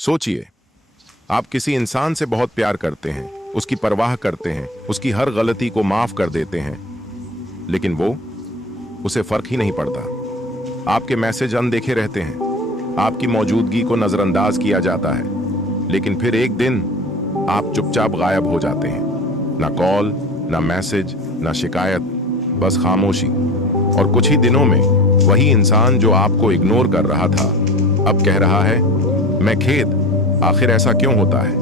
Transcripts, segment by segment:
सोचिए, आप किसी इंसान से बहुत प्यार करते हैं, उसकी परवाह करते हैं, उसकी हर गलती को माफ कर देते हैं, लेकिन उसे फर्क ही नहीं पड़ता। आपके मैसेज अनदेखे रहते हैं, आपकी मौजूदगी को नजरअंदाज किया जाता है, लेकिन फिर एक दिन आप चुपचाप गायब हो जाते हैं। ना कॉल, ना मैसेज, ना शिकायत, बस खामोशी। और कुछ ही दिनों में वही इंसान जो आपको इग्नोर कर रहा था अब कह रहा है, मैं खेद, आखिर ऐसा क्यों होता है?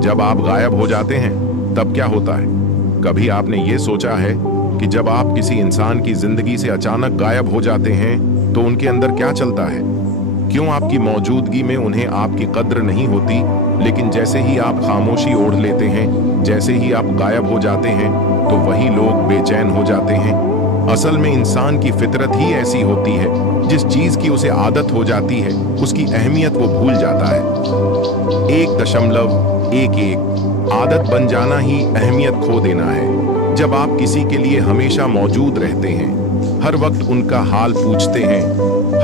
जब आप गायब हो जाते हैं तब क्या होता है? कभी आपने ये सोचा है कि जब आप किसी इंसान की जिंदगी से अचानक गायब हो जाते हैं तो उनके अंदर क्या चलता है? क्यों आपकी मौजूदगी में उन्हें आपकी कद्र नहीं होती, लेकिन जैसे ही आप खामोशी ओढ़ लेते हैं, जैसे ही आप गायब हो जाते हैं, तो वही लोग बेचैन हो जाते हैं। असल में इंसान की फितरत ही ऐसी होती है, जिस चीज की उसे आदत हो जाती है उसकी अहमियत वो भूल जाता है। 1.11 आदत बन जाना ही अहमियत खो देना है। जब आप किसी के लिए हमेशा मौजूद रहते हैं, हर वक्त उनका हाल पूछते हैं,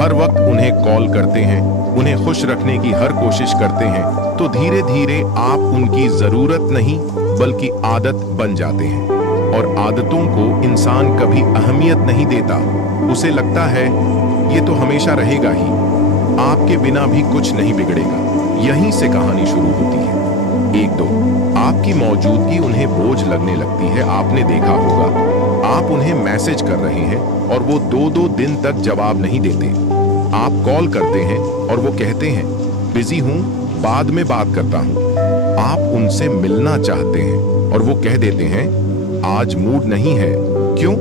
हर वक्त उन्हें कॉल करते हैं, उन्हें खुश रखने की हर कोशिश करते हैं, तो धीरे धीरे आप उनकी जरूरत नहीं बल्कि आदत बन जाते हैं। और आदतों को इंसान कभी अहमियत नहीं देता, उसे लगता है ये तो हमेशा रहेगा ही, आपके बिना भी कुछ नहीं बिगड़ेगा। यहीं से कहानी शुरू होती है। 1-2 आपकी मौजूदगी उन्हें बोझ लगने लगती है। आपने देखा होगा, आप उन्हें मैसेज कर रहे हैं और वो 2-2 दिन तक जवाब नहीं देते। आप कॉल करते हैं और वो कहते हैं बिजी हूं, बाद में बात करता हूं। आप उनसे मिलना चाहते हैं और वो कह देते हैं आज मूड नहीं है। क्यों?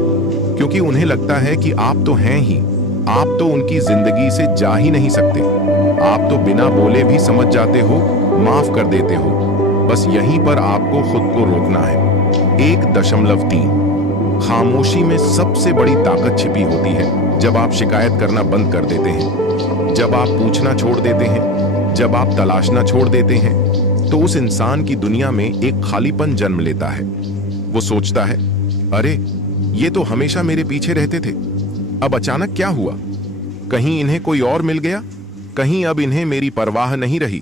क्योंकि उन्हें लगता है कि आप तो हैं ही, आप तो उनकी जिंदगी से जा ही नहीं सकते। आप तो बिना बोले भी समझ जाते हो, माफ कर देते हो। बस यहीं पर आपको खुद को रोकना है। 1.3 खामोशी में सबसे बड़ी ताकत छिपी होती है। जब आप शिकायत करना बंद कर देते हैं, जब आप पूछना छोड़ देते हैं, जब आप तलाशना छोड़ देते हैं, तो उस इंसान की दुनिया में एक खालीपन जन्म लेता है। वो सोचता है, अरे ये तो हमेशा मेरे पीछे रहते थे, अब अचानक क्या हुआ? कहीं इन्हें कोई और मिल गया? कहीं अब इन्हें मेरी परवाह नहीं रही?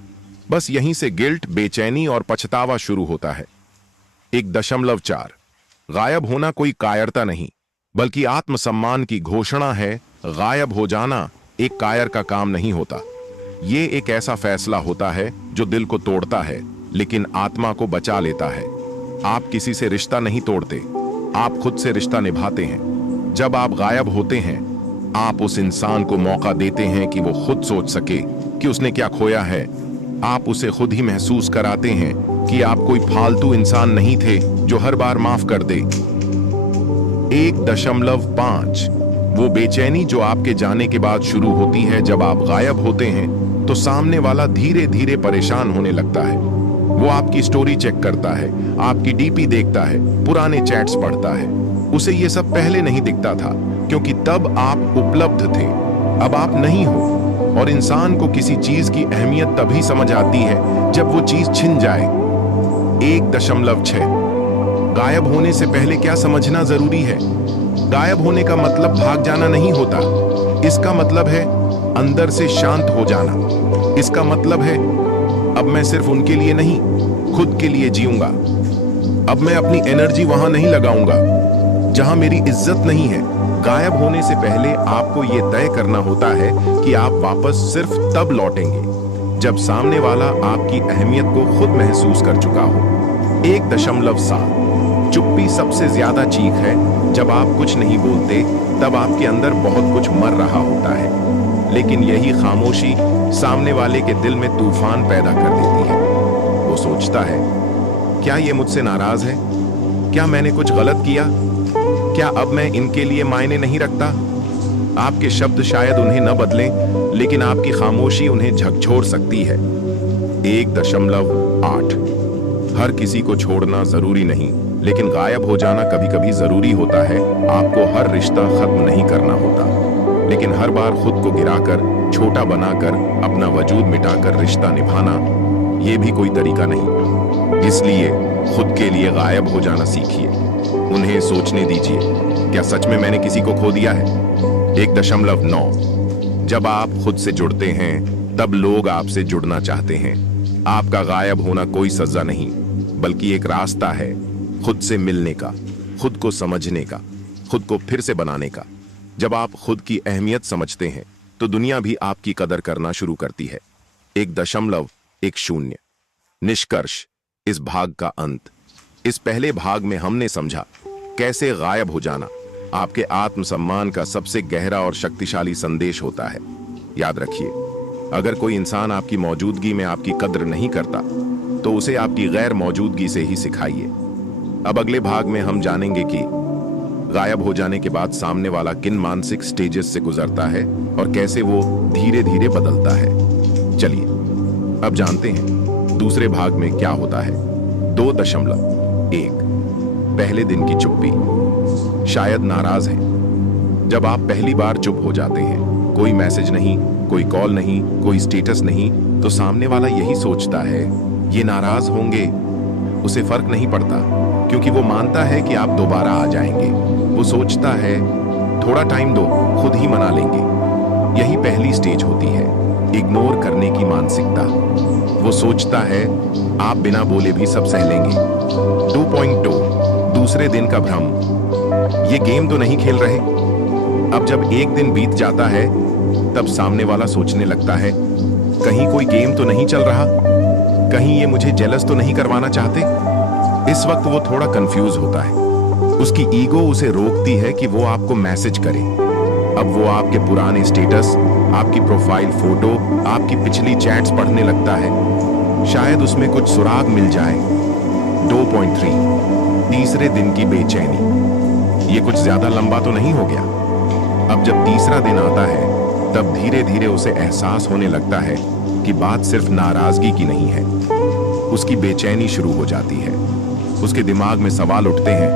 बस यहीं से गिल्ट, बेचैनी और पछतावा शुरू होता है। 1.4 गायब होना कोई कायरता नहीं, बल्कि आत्मसम्मान की घोषणा है। गायब हो जाना एक कायर का काम नहीं होता। ये एक ऐसा फैसला होता है जो दिल को तोड़ता है, लेकिन आत्मा को बचा लेता है। आप किसी से रिश्ता नहीं तोड़ते, आप खुद से रिश्ता निभाते हैं। जब आप गायब होते हैं, आप उस इंसान को मौका देते हैं कि वो खुद सोच सके कि उसने क्या खोया है। आप उसे खुद ही महसूस कराते हैं कि आप कोई फालतू इंसान नहीं थे जो हर बार माफ कर दे। 1.5 वो बेचैनी जो आपके जाने के बाद शुरू होती है। जब आप गायब होते हैं तो सामने वाला धीरे धीरे परेशान होने लगता है। वो आपकी स्टोरी चेक करता है, आपकी डीपी देखता है, पुराने चैट्स पढ़ता है। उसे ये सब पहले नहीं दिखता था, क्योंकि तब आप उपलब्ध थे, अब आप नहीं हो। और इंसान को किसी चीज की अहमियत तभी समझ आती है जब वो चीज छिन जाए। 1.6 गायब होने से पहले क्या समझना जरूरी है? गायब होने का मतलब भाग जाना नहीं होता। इसका मतलब है अंदर से शांत हो जाना। इसका मतलब है अब मैं सिर्फ उनके लिए नहीं, खुद के लिए जीऊंगा। अब मैं अपनी एनर्जी वहां नहीं लगाऊंगा जहां मेरी इज्जत नहीं है। गायब होने से पहले आपको यह तय करना होता है कि आप वापस सिर्फ तब लौटेंगे जब सामने वाला आपकी अहमियत को खुद महसूस कर चुका हो। 1.7 चुप्पी सबसे ज्यादा चीख है। जब आप कुछ नहीं बोलते, तब आपके अंदर बहुत कुछ मर रहा होता है, लेकिन यही खामोशी सामने वाले के दिल में तूफान पैदा कर देती है। वो सोचता है, क्या ये मुझसे नाराज है? क्या मैंने कुछ गलत किया? क्या अब मैं इनके लिए मायने नहीं रखता? आपके शब्द शायद उन्हें न बदलें, लेकिन आपकी खामोशी उन्हें झकझोर सकती है। 1.8 हर किसी को छोड़ना जरूरी नहीं, लेकिन गायब हो जाना कभी कभी जरूरी होता है। आपको हर रिश्ता खत्म नहीं करना होता, लेकिन हर बार खुद को गिराकर, छोटा बनाकर, अपना वजूद मिटाकर रिश्ता निभाना, ये भी कोई तरीका नहीं। इसलिए खुद के लिए गायब हो जाना सीखिए। उन्हें सोचने दीजिए, क्या सच में मैंने किसी को खो दिया है? 1.9 जब आप खुद से जुड़ते हैं, तब लोग आपसे जुड़ना चाहते हैं। आपका गायब होना कोई सजा नहीं, बल्कि एक रास्ता है खुद से मिलने का, खुद को समझने का, खुद को फिर से बनाने का। जब आप खुद की अहमियत समझते हैं तो दुनिया भी आपकी कदर करना शुरू करती है। 1.10 निष्कर्ष, इस भाग का अंत। इस पहले भाग में हमने समझा कैसे गायब हो जाना आपके आत्मसम्मान का सबसे गहरा और शक्तिशाली संदेश होता है। याद रखिए, अगर कोई इंसान आपकी मौजूदगी में आपकी कद्र नहीं करता तो उसे आपकी गैर मौजूदगी से ही सिखाइए। अब अगले भाग में हम जानेंगे कि गायब हो जाने के बाद सामने वाला किन मानसिक स्टेजेस से गुजरता है और कैसे वो धीरे धीरे बदलता है। चलिए अब जानते हैं दूसरे भाग में क्या होता है। 2.1 पहले दिन की चुप्पी। शायद नाराज हैं। जब आप पहली बार चुप हो जाते हैं, कोई मैसेज नहीं, कोई कॉल नहीं, कोई स्टेटस नहीं, तो सामने वाला यही सोचता है ये नाराज होंगे। उसे फर्क नहीं पड़ता, क्योंकि वो मानता है कि आप दोबारा आ जाएंगे। वो सोचता है थोड़ा टाइम दो, खुद ही मना लेंगे। यही पहली स्टेज होती है, इग्नोर करने की मानसिकता। वो सोचता है आप बिना बोले भी सब सह लेंगे। 2.2 दूसरे दिन का भ्रम। ये गेम तो नहीं खेल रहे। अब जब एक दिन बीत जाता है तब सामने वाला सोचने लगता है कहीं कोई गेम तो नहीं चल रहा, कहीं ये मुझे जेलस तो नहीं करवाना चाहते। इस वक्त वो थोड़ा कंफ्यूज होता है। उसकी ईगो उसे रोकती है कि वो आपको मैसेज करे। अब वो आपके पुराने स्टेटस, आपकी प्रोफाइल फोटो, आपकी पिछली चैट्स पढ़ने लगता है। शायद उसमें कुछ सुराग मिल जाए। 2.3 तीसरे दिन की बेचैनी। ये कुछ ज्यादा लंबा तो नहीं हो गया। अब जब तीसरा दिन आता है तब धीरे धीरे उसे एहसास होने लगता है कि बात सिर्फ नाराजगी की नहीं है। उसकी बेचैनी शुरू हो जाती है। उसके दिमाग में सवाल उठते हैं,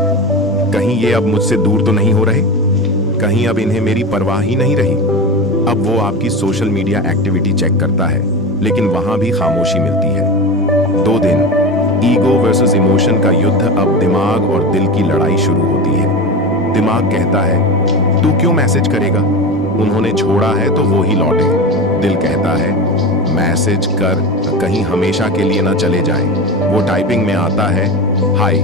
कहीं ये अब मुझसे दूर तो नहीं हो रहे, कहीं अब इन्हें मेरी परवाह ही नहीं रही। अब वो आपकी सोशल मीडिया एक्टिविटी चेक करता है, लेकिन वहां भी खामोशी मिलती है। 2 दिन ईगो वर्सेस इमोशन का युद्ध। अब दिमाग और दिल की लड़ाई शुरू होती है। दिमाग कहता है तू क्यों मैसेज करेगा, उन्होंने छोड़ा है तो वो ही लौटे। दिल कहता है मैसेज कर, कहीं हमेशा के लिए ना चले जाए। वो टाइपिंग में आता है हाय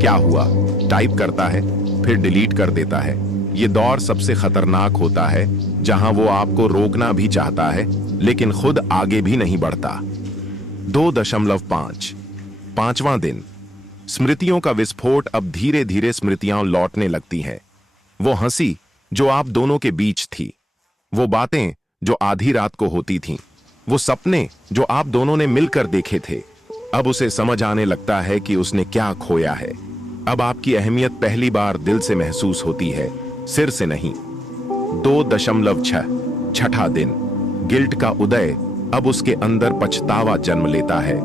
क्या हुआ, टाइप करता है, फिर डिलीट कर देता है। ये दौर सबसे खतरनाक होता है, जहां वो आपको रोकना भी चाहता है लेकिन खुद आगे भी नहीं बढ़ता। 2.5 पांचवां दिन। स्मृतियों का विस्फोट। अब धीरे धीरे स्मृतियां लौटने लगती हैं। वो हंसी जो आप दोनों के बीच थी, वो बातें जो आधी रात को होती थीं, वो सपने जो आप दोनों ने मिलकर देखे थे। अब उसे समझ आने लगता है कि उसने क्या खोया है। अब आपकी अहमियत पहली बार दिल से महसूस होती है, सिर से नहीं। 2.6 छठा दिन। गिल्ट का उदय। अब उसके अंदर पछतावा जन्म लेता है।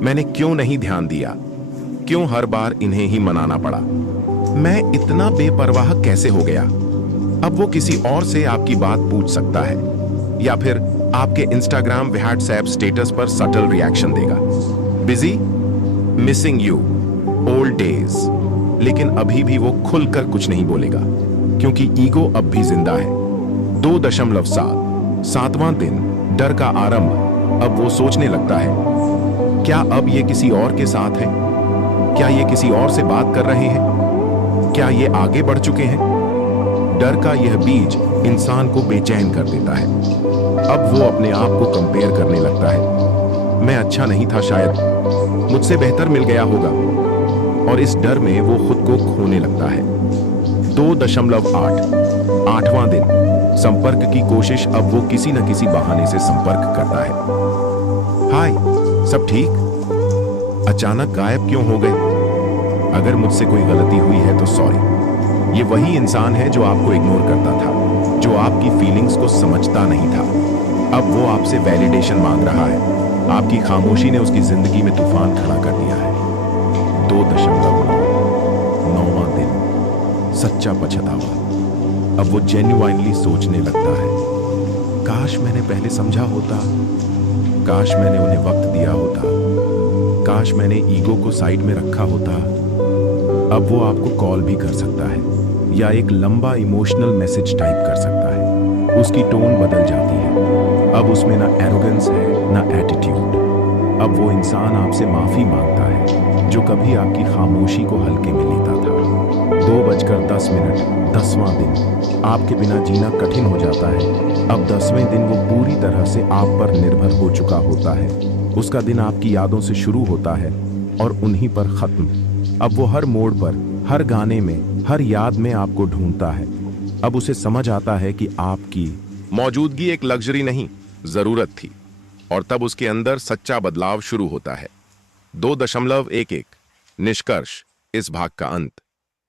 मैंने क्यों नहीं ध्यान दिया, क्यों हर बार इन्हें ही मनाना पड़ा, मैं इतना बेपरवाह कैसे हो गया। अब वो किसी और से आपकी बात पूछ सकता है, या फिर आपके इंस्टाग्राम व्हाट्सएप स्टेटस पर सटल रिएक्शन देगा, busy, missing you, old days. लेकिन अभी भी वो खुलकर कुछ नहीं बोलेगा, क्योंकि ईगो अब भी जिंदा है। 2.7 सातवां दिन। डर का आरंभ। अब वो सोचने लगता है क्या अब ये किसी और के साथ है, क्या ये किसी और से बात कर रहे हैं, क्या ये आगे बढ़ चुके हैं। डर का यह बीज इंसान को बेचैन कर देता है। अब वो अपने आप को कंपेयर करने लगता है, मैं अच्छा नहीं था, शायद मुझसे बेहतर मिल गया होगा, और इस डर में वो खुद को खोने लगता है। 2.8 आठवां दिन। संपर्क की कोशिश। अब वो किसी न किसी बहाने से संपर्क करता है। हाय, सब ठीक, अचानक गायब क्यों हो गए, अगर मुझसे कोई गलती हुई है तो सॉरी। ये वही इंसान है जो आपको इग्नोर करता था, जो आपकी फीलिंग्स को समझता नहीं था। अब वो आपसे वैलिडेशन मांग रहा है। आपकी खामोशी ने उसकी जिंदगी में तूफान खड़ा कर दिया है। 2.9 दिन। सच्चा पछतावा। अब वो जेन्युइनली सोचने लगता है, काश मैंने पहले समझा होता, काश मैंने उन्हें वक्त दिया होता, काश मैंने ईगो को साइड में रखा होता। अब वो आपको कॉल भी कर सकता है या एक लंबा इमोशनल मैसेज टाइप कर सकता है। उसकी टोन बदल जाती है। अब उसमें ना एरोगेंस है ना एटीट्यूड। अब वो इंसान आपसे माफी मांगता है जो कभी आपकी खामोशी को हल्के में लेता था। 2:10 10वां दिन। आपके बिना जीना कठिन हो जाता है। अब 10वें दिन वो पूरी तरह से आप पर निर्भर हो चुका होता है। उसका दिन आपकी यादों से शुरू होता है और उन्हीं पर खत्म। अब वो हर मोड़ पर, हर गाने में, हर याद में आपको ढूंढता है। अब उसे समझ आता है कि आपकी मौजूदगी एक लग्जरी नहीं, जरूरत थी। और तब उसके अंदर सच्चा बदलाव शुरू होता है। 2.11 निष्कर्ष, इस भाग का अंत।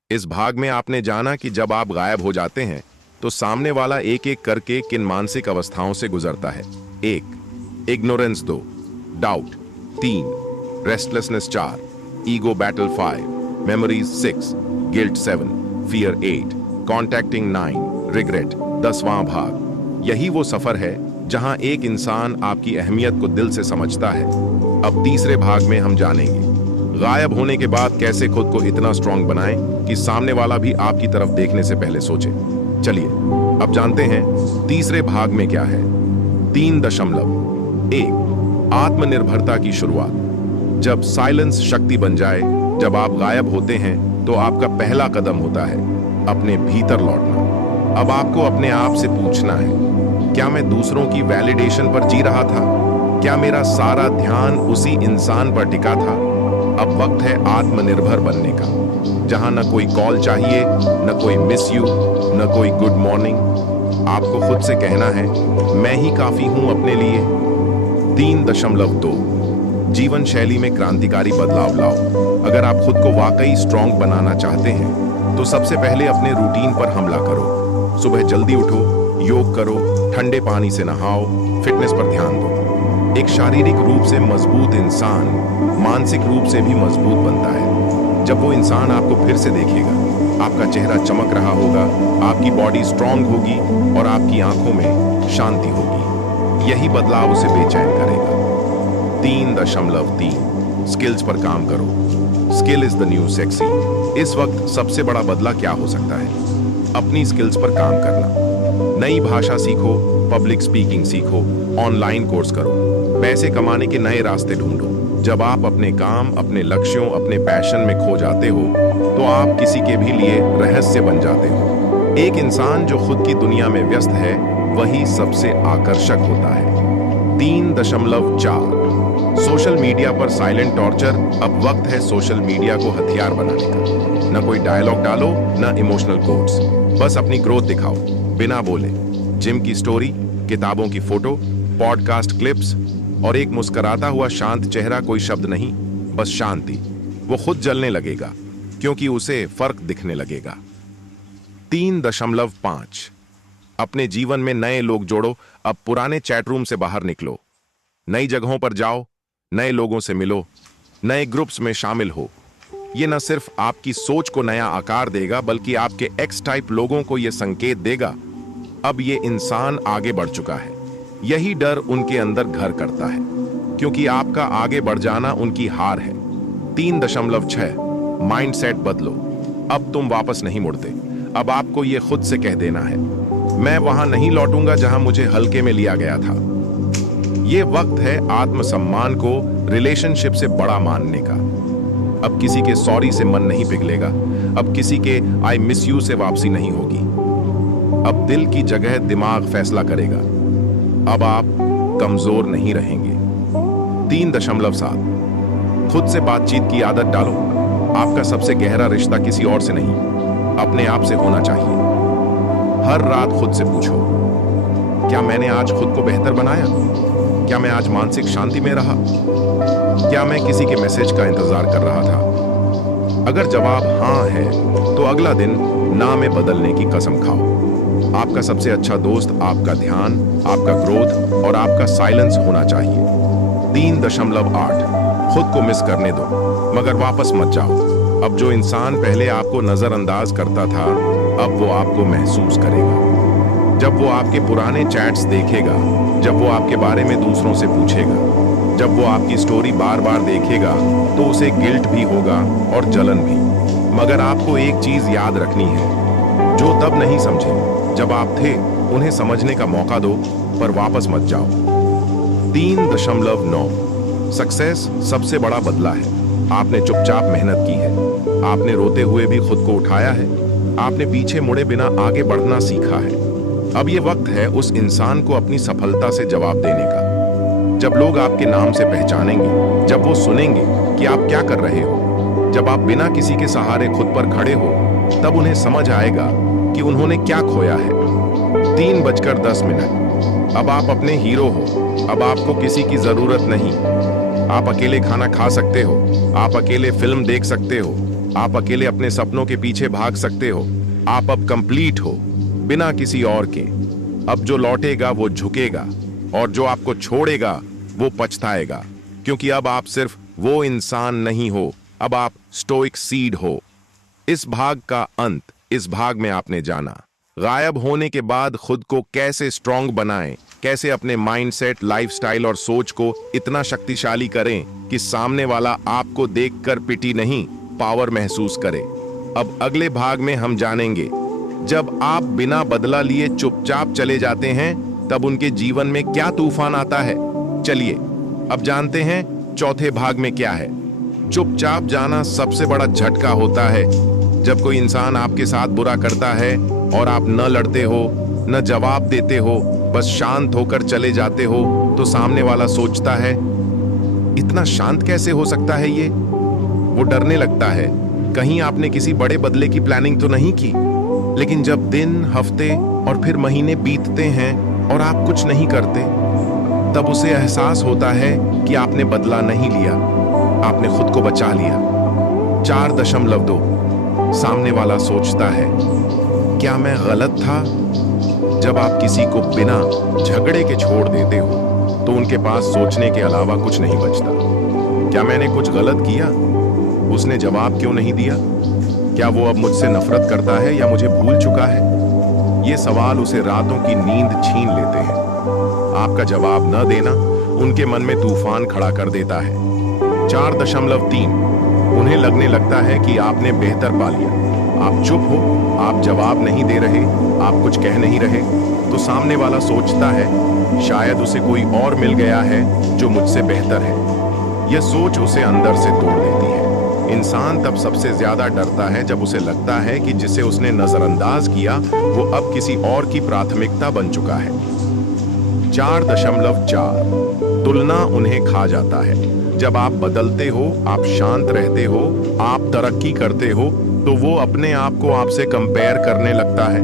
इस भाग में आपने जाना कि जब आप गायब हो जाते हैं तो सामने वाला एक एक करके किन मानसिक अवस्थाओं से गुजरता है। 1 ignorance, 2 doubt, 3 restlessness, 4 ego battle, 5 memories, 6 guilt, 7 fear, 8 contacting, 9 regret. 10वां भाग। यही वो सफर है जहां एक इंसान आपकी अहमियत को दिल से समझता है। अब तीसरे भाग में हम जानेंगे गायब होने के बाद कैसे खुद को इतना स्ट्रांग बनाएं कि सामने वाला भी आपकी तरफ देखने से पहले सोचे। चलिए अब जानते हैं तीसरे भाग में क्या है। 3.1 आत्मनिर्भरता की शुरुआत। जब साइलेंस शक्ति बन जाए, जब आप गायब होते हैं तो आपका पहला कदम होता है अपने भीतर लौटना। अब आपको अपने आप से पूछना है, क्या मैं दूसरों की वैलिडेशन पर जी रहा था? क्या मेरा सारा ध्यान उसी इंसान पर टिका था? अब वक्त है आत्मनिर्भर बनने का, जहां न कोई कॉल चाहिए, न कोई मिस यू, न कोई गुड मॉर्निंग। आपको खुद से कहना है, मैं ही काफी हूं अपने लिए। 3.2 जीवन शैली में क्रांतिकारी बदलाव लाओ। अगर आप खुद को वाकई स्ट्रांग बनाना चाहते हैं तो सबसे पहले अपने रूटीन पर हमला करो। सुबह जल्दी उठो, योग करो, ठंडे पानी से नहाओ, फिटनेस पर ध्यान दो। एक शारीरिक रूप से मजबूत इंसान मानसिक रूप से भी मजबूत बनता है। जब वो इंसान आपको फिर से देखेगा, आपका चेहरा चमक रहा होगा, आपकी बॉडी स्ट्रांग होगी और आपकी आंखों में शांति होगी। यही बदलाव उसे बेचैन करेगा। 3.3 स्किल्स पर काम करो। Skill is the new sexy. इस वक्त सबसे बड़ा बदला क्या हो सकता है? अपनी स्किल्स पर काम करना। नई भाषा सीखो, पब्लिक स्पीकिंग सीखो, ऑनलाइन कोर्स करो, पैसे कमाने के नए रास्ते ढूंढो। जब आप अपने काम, अपने लक्ष्यों, अपने पैशन में खो जाते हो तो आप किसी के भी लिए रहस्य बन जाते हो। एक इंसान जो खुद की दुनिया में व्यस्त है वही सबसे आकर्षक होता है। 3.4 सोशल मीडिया पर साइलेंट टॉर्चर। अब वक्त है सोशल मीडिया को हथियार बनाने का। न कोई डायलॉग डालो, न इमोशनल कोट्स, बस अपनी ग्रोथ दिखाओ बिना बोले। जिम की स्टोरी, किताबों की फोटो, पॉडकास्ट क्लिप्स और एक मुस्कुराता हुआ शांत चेहरा कोई शब्द नहीं, बस शांति। वो खुद जलने लगेगा क्योंकि उसे फर्क दिखने लगेगा। 3.5 अपने जीवन में नए लोग जोड़ो। अब पुराने चैट रूम से बाहर निकलो, नई जगहों पर जाओ, नए लोगों से मिलो, नए ग्रुप्स में शामिल हो। ये न सिर्फ आपकी सोच को नया आकार देगा बल्कि आपके एक्स टाइप लोगों को यह संकेत देगा अब ये इंसान आगे बढ़ चुका है। यही डर उनके अंदर घर करता है क्योंकि आपका आगे बढ़ जाना उनकी हार है। 3.6 माइंडसेट बदलो। अब तुम वापस नहीं मुड़ते। अब आपको यह खुद से कह देना है, मैं वहां नहीं लौटूंगा जहां मुझे हल्के में लिया गया था। यह वक्त है आत्मसम्मान को रिलेशनशिप से बड़ा मानने का। अब किसी के सॉरी से मन नहीं पिघलेगा। अब किसी के आई मिस यू से वापसी नहीं होगी। अब दिल की जगह दिमाग फैसला करेगा। अब आप कमजोर नहीं रहेंगे। 3.7 खुद से बातचीत की आदत डालो। आपका सबसे गहरा रिश्ता किसी और से नहीं, अपने आप से होना चाहिए। हर रात खुद से पूछो, क्या मैंने आज खुद को बेहतर बनाया? क्या मैं आज मानसिक शांति में रहा? क्या मैं किसी के मैसेज का इंतजार कर रहा था? अगर जवाब हाँ है तो अगला दिन ना में बदलने की कसम खाओ। आपका सबसे अच्छा दोस्त आपका ध्यान, आपका ग्रोथ और आपका साइलेंस होना चाहिए। 3.8 खुद को मिस करने दो मगर वापस मत जाओ। अब जो इंसान पहले आपको नजरअंदाज करता था अब वो आपको महसूस करेगा। जब वो आपके पुराने चैट्स देखेगा, जब वो आपके बारे में दूसरों से पूछेगा, जब वो आपकी स्टोरी बार बार देखेगा तो उसे गिल्ट भी होगा और जलन भी। मगर आपको एक चीज याद रखनी है, जो तब नहीं समझे जब आप थे उन्हें समझने का मौका दो। पर वापस मत जाओ। 3.9 सक्सेस सबसे बड़ा बदला है। आपने चुपचाप मेहनत की है, आपने रोते हुए भी खुद को उठाया है, आपने पीछे मुड़े बिना आगे बढ़ना सीखा है। अब ये वक्त है उस इंसान को अपनी सफलता से जवाब देने का। जब लोग आपके नाम से पहचानेंगे, जब वो सुनेंगे कि आप क्या कर रहे हो, जब आप बिना किसी के सहारे खुद पर खड़े हो, तब उन्हें समझ आएगा कि उन्होंने क्या खोया है। 3:10 अब आप अपने हीरो हो। अब आपको किसी की जरूरत नहीं। आप अकेले खाना खा सकते हो, आप अकेले फिल्म देख सकते हो, आप अकेले अपने सपनों के पीछे भाग सकते हो। आप अब कंप्लीट हो, बिना किसी और के। अब जो लौटेगा वो झुकेगा, और जो आपको छोड़ेगा वो पछताएगा, क्योंकि अब आप सिर्फ वो इंसान नहीं हो, अब आप स्टोइक सीड हो। इस भाग का अंत इस भाग में आपने जाना। गायब होने के बाद खुद को कैसे स्ट्रांग बनाएं, कैसे अपने माइंडसेट, लाइफस्टाइल और सोच को इतना शक्तिशाली करें कि सामने वाला आपको देखकर पिटी नहीं, पावर महसूस करे। अब अगले भाग में हम जानेंगे, जब आप बिना बदला लिए चुपचाप चले जाते हैं, तब उनके जीवन में क्या तूफान आता है। चलिए अब जानते हैं चौथे भाग में क्या है। चुपचाप जाना सबसे बड़ा झटका होता है। जब कोई इंसान आपके साथ बुरा करता है और आप न लड़ते हो, न जवाब देते हो, बस शांत होकर चले जाते हो, तो सामने वाला सोचता है, इतना शांत कैसे हो सकता है ये। वो डरने लगता है, कहीं आपने किसी बड़े बदले की प्लानिंग तो नहीं की। लेकिन जब दिन, हफ्ते और फिर महीने बीतते हैं और आप कुछ नहीं करते, तब उसे एहसास होता है कि आपने बदला नहीं लिया, आपने खुद को बचा लिया। 4.2 सामने वाला सोचता है, क्या मैं गलत था। जब आप किसी को बिना झगड़े के छोड़ देते हो, तो उनके पास सोचने के अलावा कुछ नहीं बचता। क्या मैंने कुछ गलत किया? उसने जवाब क्यों नहीं दिया? क्या वो अब मुझसे नफरत करता है या मुझे भूल चुका है? ये सवाल उसे रातों की नींद छीन लेते हैं। आपका जवाब न देना उनके मन में तूफान खड़ा कर देता है। 4.3 उन्हें लगने लगता है कि आपने बेहतर पा लिया। आप चुप हो, आप जवाब नहीं दे रहे, आप कुछ कह नहीं रहे, तो सामने वाला सोचता है, शायद उसे कोई और मिल गया है जो मुझसे बेहतर है। यह सोच उसे अंदर से तोड़ देती है। इंसान तब सबसे ज्यादा डरता है जब उसे लगता है कि जिसे उसने नजरअंदाज किया वो अब किसी और की प्राथमिकता बन चुका है। 4.4 तुलना उन्हें खा जाता है। जब आप बदलते हो, आप शांत रहते हो, आप तरक्की करते हो, तो वो अपने आप को आपसे कंपेयर करने लगता है।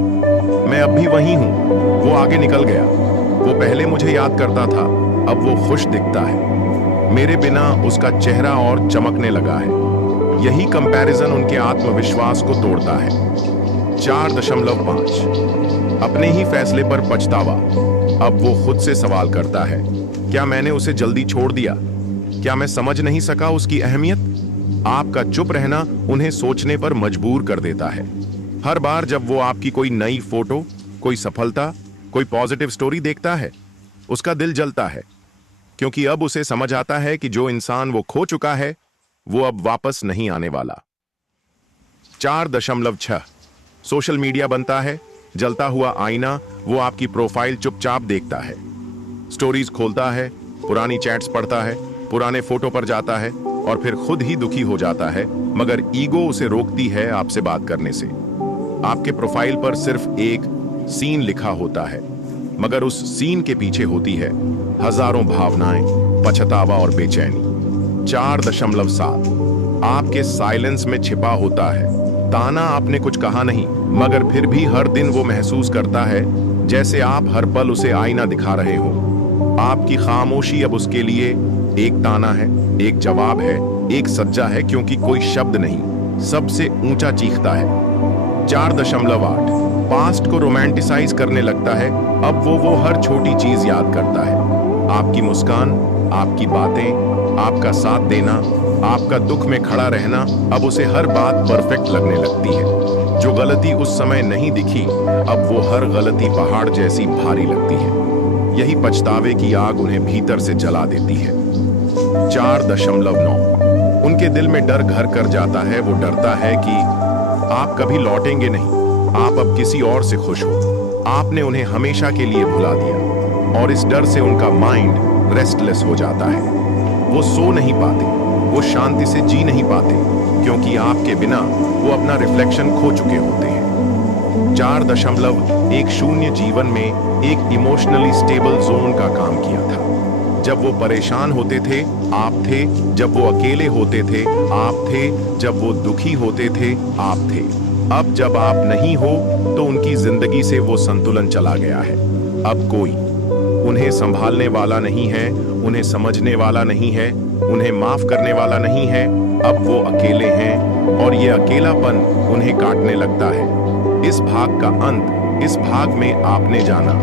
मैं अब भी वही हूं, वो आगे निकल गया, वो पहले मुझे याद करता था, अब वो खुश दिखता है, मेरे बिना उसका चेहरा और चमकने लगा है। यही कंपैरिजन उनके आत्मविश्वास को तोड़ता है। 4.5 अपने ही फैसले पर पछतावा। अब वो खुद से सवाल करता है, क्या मैंने उसे जल्दी छोड़ दिया? क्या मैं समझ नहीं सका उसकी अहमियत? आपका चुप रहना उन्हें सोचने पर मजबूर कर देता है। हर बार जब वो आपकी कोई नई फोटो, कोई सफलता, कोई पॉजिटिव स्टोरी देखता है, उसका दिल जलता है, क्योंकि अब उसे समझ आता है कि जो इंसान वो खो चुका है, वो अब वापस नहीं आने वाला। 4.6 सोशल मीडिया बनता है जलता हुआ आईना। वो आपकी प्रोफाइल चुपचाप देखता है, स्टोरीज खोलता है, पुरानी चैट्स पढ़ता है, पुराने फोटो पर जाता है और फिर खुद ही दुखी हो जाता है, मगर ईगो उसे रोकती है आपसे बात करने से। आपके प्रोफाइल पर सिर्फ एक सीन लिखा होता है, मगर उस सीन के पीछे होती है हजारों भावनाएं, पछतावा और बेचैनी। 4.7 आपके साइलेंस में छिपा होता है ताना। आपने कुछ कहा नहीं, मगर फिर भी हर दिन वो महसूस करता है जैसे आप हर पल उसे आईना दिखा रहे हो। आपकी खामोशी अब उसके लिए एक ताना है, एक जवाब है, एक सज्जा है, क्योंकि कोई शब्द नहीं, सबसे ऊंचा चीखता है। 4.8 पास्ट को रोमांटिसाइज करने लगता है। अब वो हर छोटी चीज याद करता है, आपकी मुस्कान, आपकी बातें, आपका साथ देना, आपका दुख में खड़ा रहना। अब उसे हर बात परफेक्ट लगने लगती है। जो गलती उस समय नहीं दिखी, अब वो हर गलती पहाड़ जैसी भारी लगती है। यही पछतावे की आग उन्हें भीतर से जला देती है। 4.9 उनके दिल में डर घर कर जाता है। वो डरता है कि आप कभी लौटेंगे नहीं, आप अब किसी और से खुश हो, आपने उन्हें हमेशा के लिए भुला दिया। और इस डर से उनका माइंड रेस्टलेस हो जाता है। वो सो नहीं पाते, वो शांति से जी नहीं पाते, क्योंकि आपके बिना वो अपना रिफ्लेक्शन खो चुके होते हैं। 4.10 जीवन में एक इमोशनली स्टेबल जोन का काम किया था। जब वो परेशान होते थे, आप थे। जब वो अकेले होते थे, आप थे। जब वो दुखी होते थे, आप थे। अब जब आप नहीं हो तो उनकी जिंदगी से वो संतुलन चला गया है। अब कोई उन्हें संभालने वाला नहीं है, उन्हें समझने वाला नहीं है, उन्हें माफ करने वाला नहीं है। अब वो अकेले हैं और ये अकेलापन उन्हें काटने लगता है। इस भाग का अंत, इस भाग में आपने जाना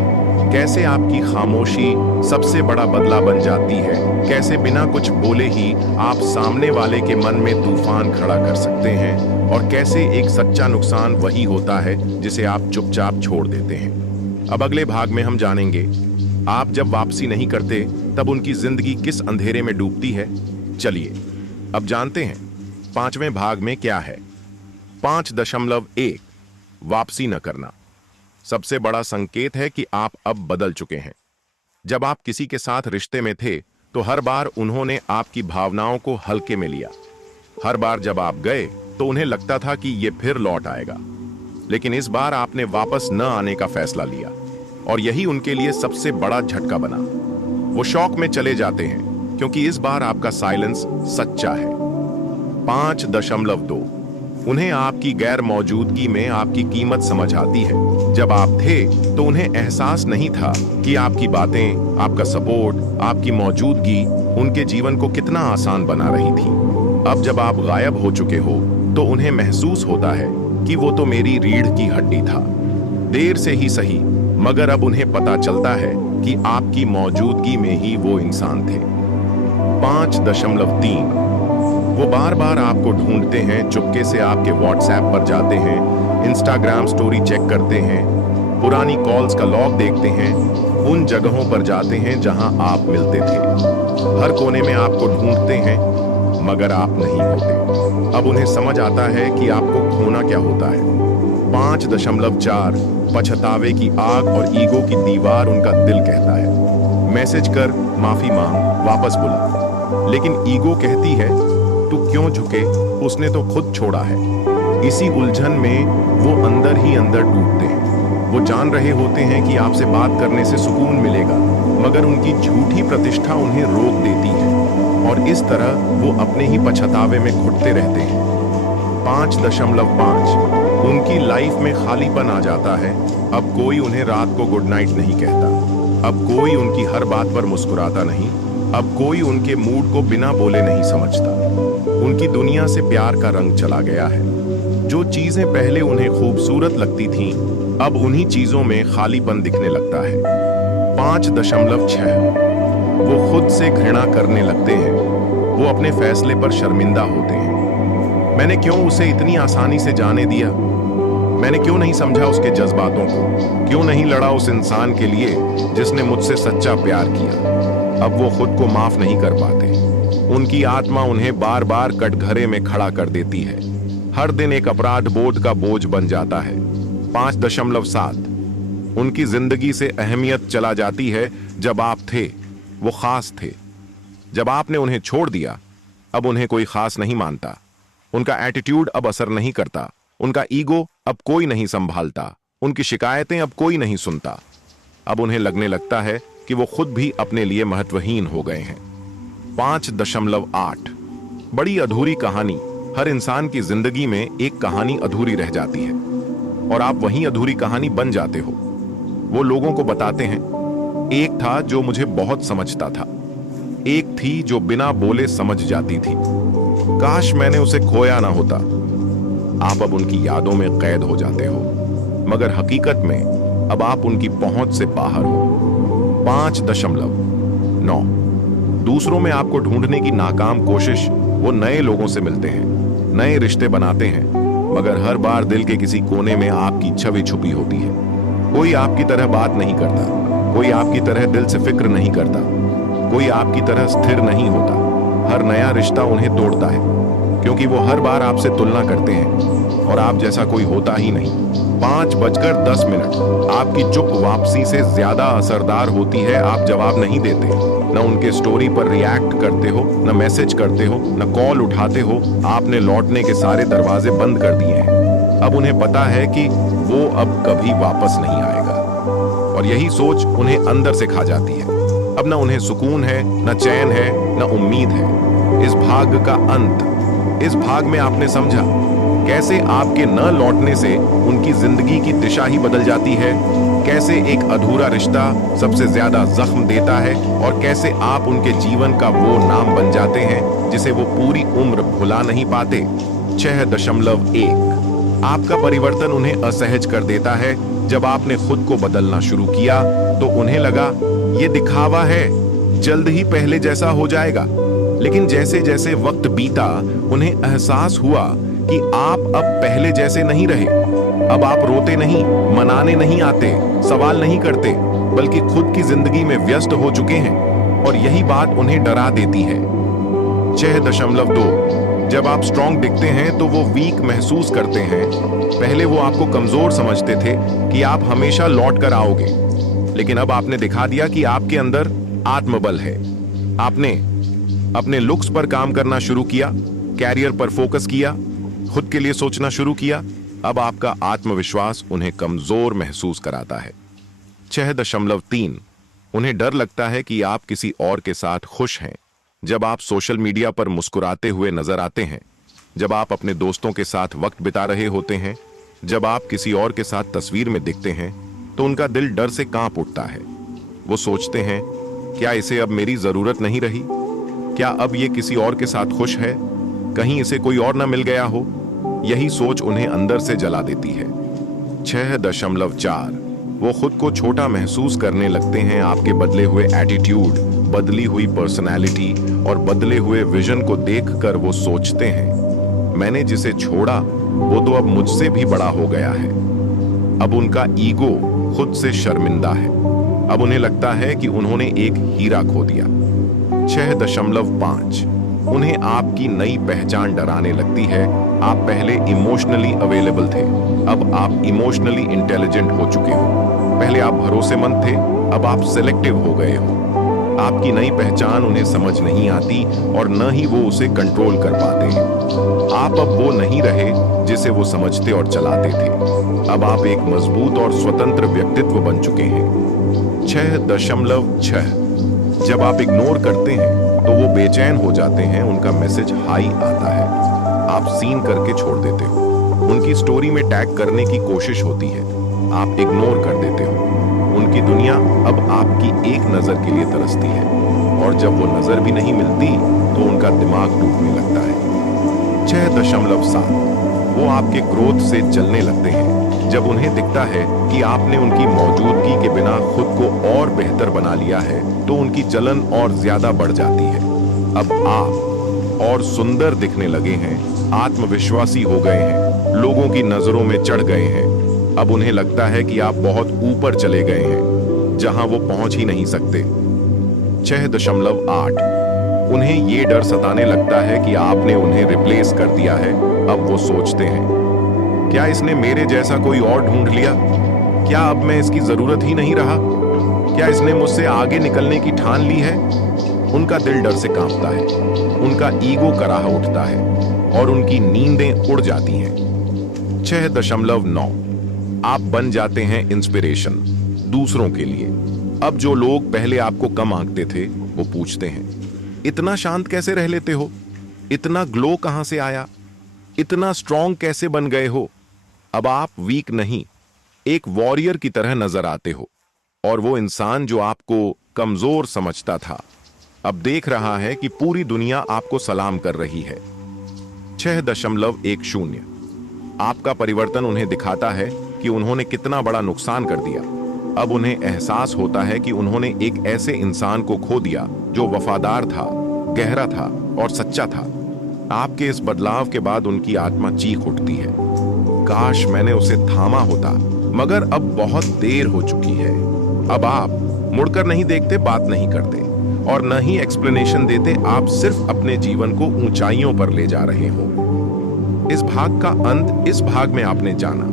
कैसे आपकी खामोशी सबसे बड़ा बदला बन जाती है, कैसे बिना कुछ बोले ही आप सामने वाले के मन में तूफान खड़ा कर सकते हैं, और कैसे एक सच्चा नुकसान वही होता है जिसे आप चुपचाप छोड़ देते हैं। अब अगले भाग में हम जानेंगे आप जब वापसी नहीं करते तब उनकी जिंदगी किस अंधेरे में डूबती है। चलिए अब जानते हैं 5वें भाग में क्या है। 5.1 वापसी न करना सबसे बड़ा संकेत है कि आप अब बदल चुके हैं। जब आप किसी के साथ रिश्ते में थे तो हर बार उन्होंने आपकी भावनाओं को हल्के में लिया। हर बार जब आप गए तो उन्हें लगता था कि ये फिर लौट आएगा, लेकिन इस बार आपने वापस न आने का फैसला लिया, और यही उनके लिए सबसे बड़ा झटका बना। वो शॉक में चले जाते हैं क्योंकि इस बार आपका साइलेंस सच्चा है। 5.2 उन्हें आपकी गैर मौजूदगी में आपकी कीमत समझ आती है। जब आप थे तो उन्हें एहसास नहीं था कि आपकी बातें, आपका सपोर्ट, आपकी मौजूदगी उनके जीवन को कितना आसान बना रही थी। अब जब आप गायब हो चुके हो तो उन्हें महसूस होता है कि वो तो मेरी रीढ़ की हड्डी था। देर से ही सही, मगर अब उन्हें पता चलता है कि आपकी मौजूदगी में ही वो इंसान थे। 5.3 वो बार बार आपको ढूंढते हैं, चुपके से आपके व्हाट्सएप पर जाते हैं, इंस्टाग्राम स्टोरी चेक करते हैं, पुरानी कॉल्स का लॉग देखते हैं, उन जगहों पर जाते हैं जहां आप मिलते थे। हर कोने में आपको ढूंढते हैं, मगर आप नहीं होते। अब उन्हें समझ आता है कि आपको खोना क्या होता है। 5.4 पछतावे की आग और ईगो की दीवार उनका दिल कहता है, मैसेज कर, माफी मांग, वापस बुला। लेकिन ईगो कहती है, तू क्यों झुके, उसने तो खुद छोड़ा है। इसी उलझन में वो अंदर ही अंदर टूटते हैं। वो जान रहे होते हैं कि आपसे बात करने से सुकून मिलेगा, मगर उनकी झूठी प्रतिष्ठा उन्हें रोक देती है, और इस तरह वो अपने ही पछतावे में घुटते रहते हैं। 5.5 उनकी लाइफ में खालीपन आ जाता है। अब कोई उन्हें रात को गुड नाइट नहीं कहता। अब कोई उनकी हर बात पर मुस्कुराता नहीं। अब कोई उनके मूड को बिना बोले नहीं समझता। उनकी दुनिया से प्यार का रंग चला गया है। जो चीजें पहले उन्हें खूबसूरत लगती थीं, अब उन्हीं चीजों में खालीपन दिखने लगता है। 5.6 वो खुद से घृणा करने लगते हैं। वो अपने फैसले पर शर्मिंदा होते हैं। मैंने क्यों उसे इतनी आसानी से जाने दिया? मैंने क्यों नहीं समझा उसके जज्बातों को? क्यों नहीं लड़ा उस इंसान के लिए जिसने मुझसे सच्चा प्यार किया? अब वो खुद को माफ नहीं कर पाते। उनकी आत्मा उन्हें बार बार कटघरे में खड़ा कर देती है। हर दिन एक अपराध बोध का बोझ बन जाता है। 5.7 उनकी जिंदगी से अहमियत चला जाती है। जब आप थे वो खास थे। जब आपने उन्हें छोड़ दिया, अब उन्हें कोई खास नहीं मानता। उनका एटीट्यूड अब असर नहीं करता। उनका ईगो अब कोई नहीं संभालता। उनकी शिकायतें अब कोई नहीं सुनता। अब उन्हें लगने लगता है कि वो खुद भी अपने लिए महत्वहीन हो गए हैं। 5.8 बड़ी अधूरी कहानी। हर इंसान की जिंदगी में एक कहानी अधूरी रह जाती है, और आप वही अधूरी कहानी बन जाते हो। वो लोगों को बताते हैं, एक था जो मुझे बहुत समझता था, एक थी जो बिना बोले समझ जाती थी, काश मैंने उसे खोया ना होता। आप अब उनकी यादों में कैद हो जाते हो, मगर हकीकत में अब आप उनकी पहुंच से बाहर हो। 5.9 दूसरों में आपको ढूंढने की नाकाम कोशिश। वो नए लोगों से मिलते हैं, नए रिश्ते बनाते हैं, मगर हर बार दिल के किसी कोने में आपकी छवि छुपी होती है। कोई आपकी तरह बात नहीं करता, कोई आपकी तरह दिल से फिक्र नहीं करता, कोई आपकी तरह स्थिर नहीं होता। हर नया रिश्ता उन्हें तोड़ता है, क्योंकि वो हर बार आपसे तुलना करते हैं। और आप जैसा कोई होता ही नहीं। 5:10 आपकी चुप वापसी से ज्यादा असरदार होती है। आप जवाब नहीं देते, न उनके स्टोरी पर रिएक्ट करते हो, न मैसेज करते हो, न कॉल उठाते हो। आपने लौटने के सारे दरवाजे बंद कर दिए हैं। अब उन्हें पता है कि वो अब कभी वापस नहीं आएगा, और यही सोच उन्हें अंदर से खा जाती है। अब न उन्हें सुकून है, न चैन है, न उम्मीद है। इस भाग का अंत, इस भाग में आपने समझा कैसे आपके न लौटने से उनकी जिंदगी की दिशा ही बदल जाती है, कैसे एक अधूरा रिश्ता सबसे ज्यादा जख्म देता है, और कैसे आप उनके जीवन का वो नाम बन जाते हैं जिसे वो पूरी उम्र भुला नहीं पाते। 6.1 आपका परिवर्तन उन्हें असहज कर देता है। जब आपने खुद को बदलना शुरू किया तो उन्हें लगा ये दिखावा है, जल्द ही पहले जैसा हो जाएगा। लेकिन जैसे जैसे वक्त बीता उन्हें एहसास हुआ कि आप अब पहले जैसे नहीं रहे। अब आप रोते नहीं, मनाने नहीं आते, सवाल नहीं करते, बल्कि खुद की जिंदगी में व्यस्त हो चुके हैं, और यही बात उन्हें डरा देती है। 6.2 जब आप स्ट्रॉन्ग दिखते हैं तो वो वीक महसूस करते हैं। पहले वो आपको कमजोर समझते थे कि आप हमेशा लौट कर आओगे, लेकिन अब आपने दिखा दिया कि आपके अंदर आत्मबल है। आपने अपने लुक्स पर काम करना शुरू किया, कैरियर पर फोकस किया, खुद के लिए सोचना शुरू किया। अब आपका आत्मविश्वास उन्हें कमजोर महसूस कराता है। 6.3 उन्हें डर लगता है कि आप किसी और के साथ खुश हैं। जब आप सोशल मीडिया पर मुस्कुराते हुए नजर आते हैं, जब आप अपने दोस्तों के साथ वक्त बिता रहे होते हैं, जब आप किसी और के साथ तस्वीर में दिखते हैं, तो उनका दिल डर से कांप उठता है। वो सोचते हैं, क्या इसे अब मेरी जरूरत नहीं रही? क्या अब ये किसी और के साथ खुश है? कहीं इसे कोई और ना मिल गया हो? यही सोच उन्हें अंदर से जला देती है। 6.4 वो खुद को छोटा महसूस करने लगते हैं। आपके बदले हुए एटीट्यूड, बदली हुई पर्सनैलिटी और बदले हुए विजन को देखकर वो सोचते हैं, मैंने जिसे छोड़ा वो तो अब मुझसे भी बड़ा हो गया है। अब उनका ईगो खुद से शर्मिंदा है। अब उन्हें लगता है कि उन्होंने एक हीरा खो दिया। 6.5 उन्हें आपकी नई पहचान डराने लगती है। आप पहले इमोशनली अवेलेबल थे, अब आप इमोशनली इंटेलिजेंट हो चुके हो। पहले आप भरोसेमंद थे, अब आप सिलेक्टिव हो गए हो। आपकी नई पहचान उन्हें समझ नहीं आती और न ही वो उसे कंट्रोल कर पाते हैं। आप अब वो नहीं रहे जिसे वो समझते और चलाते थे। अब आप एक मजबूत और स्वतंत्र व्यक्तित्व बन चुके हैं। 6.6 जब आप इग्नोर करते हैं तो वो बेचैन हो जाते हैं। उनका मैसेज हाई आता है, आप सीन करके छोड़ देते हो। उनकी स्टोरी में टैग करने की कोशिश होती है, आप इग्नोर कर देते हो। उनकी दुनिया अब आपकी एक नजर के लिए तरसती है, और जब वो नजर भी नहीं मिलती तो उनका दिमाग टूटने लगता है। 6.7 वो आपके ग्रोथ से जलने लगते हैं। जब उन्हें दिखता है कि आपने उनकी मौजूदगी के बिना खुद को और बेहतर बना लिया है, तो उनकी जलन और ज्यादा बढ़ जाती है। अब आप और सुंदर दिखने लगे हैं, आत्मविश्वासी हो गए हैं, लोगों की नजरों में चढ़ गए हैं। अब उन्हें लगता है कि आप बहुत ऊपर चले गए हैं, जहां वो पहुंच ही नहीं सकते। 6.8 उन्हें ये डर सताने लगता है कि आपने उन्हें रिप्लेस कर दिया है। अब वो सोचते हैं, क्या इसने मेरे जैसा कोई और ढूंढ लिया? क्या अब मैं इसकी जरूरत ही नहीं रहा? क्या इसने मुझसे आगे निकलने की ठान ली है? उनका दिल डर से कांपता है, उनका ईगो कराह उठता है और उनकी नींदें उड़ जाती हैं। 6.9 आप बन जाते हैं इंस्पिरेशन दूसरों के लिए। अब जो लोग पहले आपको कम आंकते थे वो पूछते हैं, इतना शांत कैसे रह लेते हो? इतना ग्लो कहां से आया? इतना स्ट्रॉन्ग कैसे बन गए हो? अब आप वीक नहीं, एक वॉरियर की तरह नजर आते हो, और वो इंसान जो आपको कमजोर समझता था अब देख रहा है कि पूरी दुनिया आपको सलाम कर रही है। 6.10 आपका परिवर्तन उन्हें दिखाता है कि उन्होंने कितना बड़ा नुकसान कर दिया। अब उन्हें एहसास होता है कि उन्होंने एक ऐसे इंसान को खो दिया जो वफादार था, गहरा था और सच्चा था। आपके इस बदलाव के बाद उनकी आत्मा चीख उठती है, काश मैंने उसे थामा होता, मगर अब बहुत देर हो चुकी है। अब आप मुड़कर नहीं देखते, बात नहीं करते और न ही एक्सप्लेनेशन देते। आप सिर्फ अपने जीवन को ऊंचाइयों पर ले जा रहे हो। इस भाग का अंत इस भाग में आपने जाना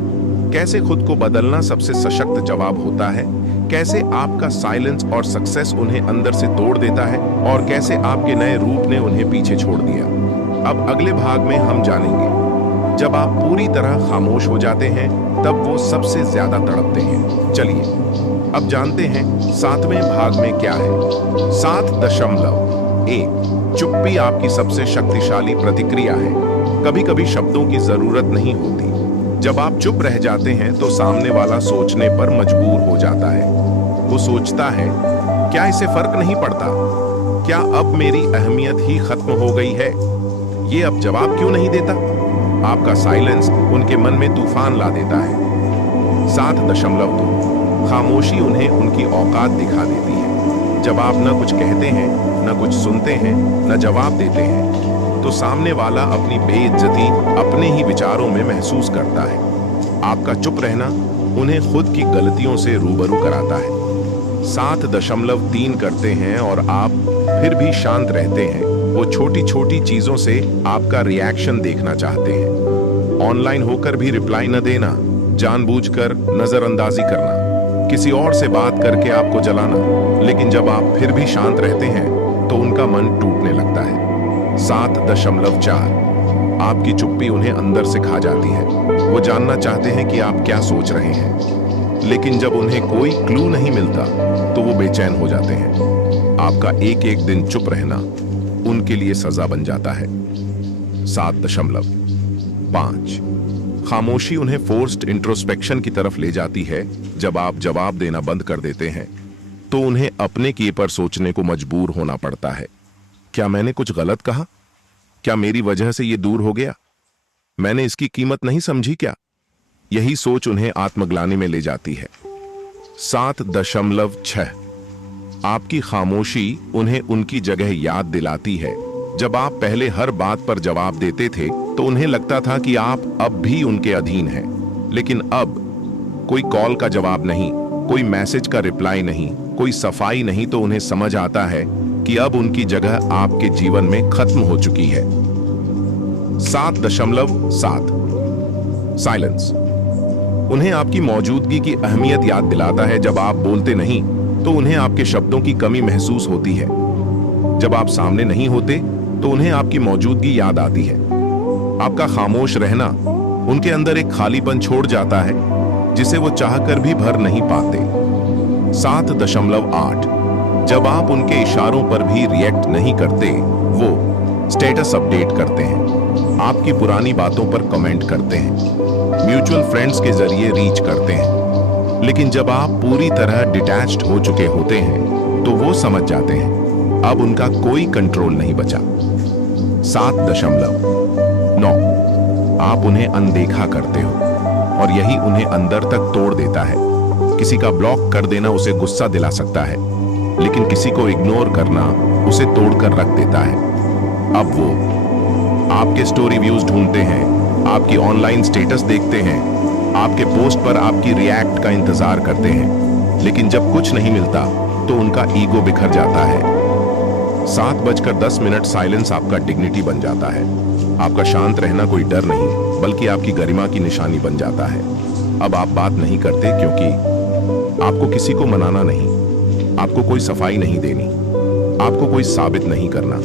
कैसे खुद को बदलना सबसे सशक्त जवाब होता है, कैसे आपका साइलेंस और सक्सेस उन्हें अंदर से तोड़ देता है और कैसे आपके नए रूप ने उन्हें पीछे छोड़ दिया। अब अगले भाग में हम जानेंगे जब आप पूरी तरह खामोश हो जाते हैं तब वो सबसे ज्यादा तड़पते हैं। चलिए अब जानते हैं 7वें भाग में क्या है। 7.1 चुप्पी आपकी सबसे शक्तिशाली प्रतिक्रिया है। कभी कभी शब्दों की जरूरत नहीं होती। जब आप चुप रह जाते हैं तो सामने वाला सोचने पर मजबूर हो जाता है। वो सोचता है, क्या इसे फर्क नहीं पड़ता? क्या अब मेरी अहमियत ही खत्म हो गई है? ये अब जवाब क्यों नहीं देता? आपका साइलेंस उनके मन में तूफान ला देता है। 7.2 खामोशी उन्हें उनकी औकात दिखा देती है। जब आप न कुछ कहते हैं, न कुछ सुनते हैं, न जवाब देते हैं, तो सामने वाला अपनी बेइज्जती अपने ही विचारों में महसूस करता है। आपका चुप रहना उन्हें खुद की गलतियों से रूबरू कराता है। 7.3 करते हैं और आप फिर भी शांत रहते हैं। वो छोटी छोटी चीजों से आपका रिएक्शन देखना चाहते हैं। ऑनलाइन होकर भी रिप्लाई न देना, जानबूझकर नजरअंदाजी करना, किसी और से बात करके आपको जलाना। लेकिन जब आप फिर भी शांत रहते हैं तो उनका मन टूटने लगता है। 7.4 आपकी चुप्पी उन्हें अंदर से खा जाती है। वो जानना चाहते हैं कि आप क्या सोच रहे हैं, लेकिन जब उन्हें कोई क्लू नहीं मिलता तो वो बेचैन हो जाते हैं। आपका एक एक दिन चुप रहना उनके लिए सजा बन जाता है। 7.5 खामोशी उन्हें फोर्स्ड इंट्रोस्पेक्शन की तरफ ले जाती है। जब आप जवाब देना बंद कर देते हैं तो उन्हें अपने किए पर सोचने को मजबूर होना पड़ता है। क्या मैंने कुछ गलत कहा? क्या मेरी वजह से ये दूर हो गया? मैंने इसकी कीमत नहीं समझी क्या? यही सोच उन्हें आत्मग्लानि में ले जाती है। 7.6 आपकी खामोशी उन्हें उनकी जगह याद दिलाती है। जब आप पहले हर बात पर जवाब देते थे तो उन्हें लगता था कि आप अब भी उनके अधीन हैं। लेकिन अब कोई कॉल का जवाब नहीं, कोई मैसेज का रिप्लाई नहीं, कोई सफाई नहीं, तो उन्हें समझ आता है कि अब उनकी जगह आपके जीवन में खत्म हो चुकी है। 7.7 साइलेंस उन्हें आपकी मौजूदगी की अहमियत याद दिलाता है। जब आप बोलते नहीं तो उन्हें आपके शब्दों की कमी महसूस होती है। जब आप सामने नहीं होते तो उन्हें आपकी मौजूदगी याद आती है। आपका खामोश रहना उनके अंदर एक खालीपन छोड़ जाता है जिसे वो चाहकर भी भर नहीं पाते। 7.8 जब आप उनके इशारों पर भी रिएक्ट नहीं करते, वो स्टेटस अपडेट करते हैं, आपकी पुरानी बातों पर कमेंट करते हैं, म्यूचुअल फ्रेंड्स के जरिए रीच करते हैं। लेकिन जब आप पूरी तरह डिटैच्ड हो चुके होते हैं तो वो समझ जाते हैं अब उनका कोई कंट्रोल नहीं बचा। 7.9 आप उन्हें अनदेखा करते हो और यही उन्हें अंदर तक तोड़ देता है। किसी का ब्लॉक कर देना उसे गुस्सा दिला सकता है, लेकिन किसी को इग्नोर करना उसे तोड़कर रख देता है। अब वो आपके स्टोरी व्यूज ढूंढते हैं, आपकी ऑनलाइन स्टेटस देखते हैं, आपके पोस्ट पर आपकी रिएक्ट का इंतजार करते हैं। लेकिन जब कुछ नहीं मिलता तो उनका ईगो बिखर जाता है। 7:10 साइलेंस आपका डिग्निटी बन जाता है। आपका शांत रहना कोई डर नहीं बल्कि आपकी गरिमा की निशानी बन जाता है। अब आप बात नहीं करते क्योंकि आपको किसी को मनाना नहीं, आपको कोई सफाई नहीं देनी, आपको कोई साबित नहीं करना।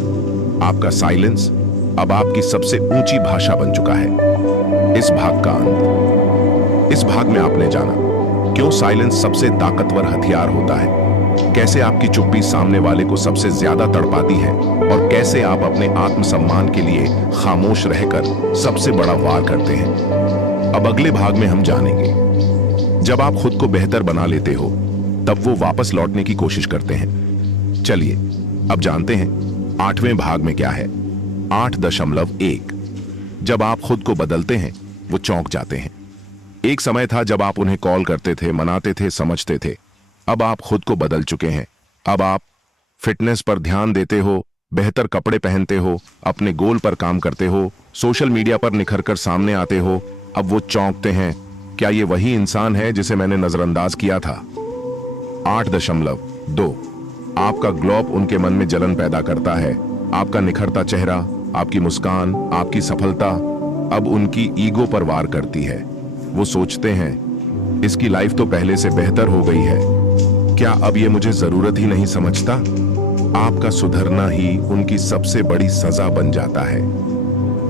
आपका साइलेंस अब आपकी सबसे ऊंची भाषा बन चुका है। इस भाग का अंत। इस भाग में आपने जाना क्यों साइलेंस सबसे ताकतवर हथियार होता है, कैसे आपकी चुप्पी सामने वाले को सबसे ज्यादा तड़पाती है और कैसे आप अपने आत्मसम्मान के लिए खामोश रहकर सबसे बड़ा वार करते हैं। अब अगले भाग में हम जानेंगे जब आप खुद को बेहतर बना लेते हो तब वो वापस लौटने की कोशिश करते हैं। चलिए अब जानते हैं 8वें भाग में क्या है। 8.1 जब आप खुद को बदलते हैं वो चौंक जाते हैं। एक समय था जब आप उन्हें कॉल करते थे, मनाते थे, समझते थे। अब आप खुद को बदल चुके हैं। अब आप फिटनेस पर ध्यान देते हो, बेहतर कपड़े पहनते हो, अपने गोल पर काम करते हो, सोशल मीडिया पर निखर कर सामने आते हो। अब वो चौंकते हैं, क्या ये वही इंसान है जिसे मैंने नजरअंदाज किया था? 8.2 आपका ग्लोब उनके मन में जलन पैदा करता है। आपका निखरता चेहरा, आपकी मुस्कान, आपकी सफलता अब उनकी ईगो पर वार करती है। वो सोचते हैं इसकी लाइफ तो पहले से बेहतर हो गई है, क्या अब ये मुझे जरूरत ही नहीं समझता। आपका सुधरना ही उनकी सबसे बड़ी सजा बन जाता है।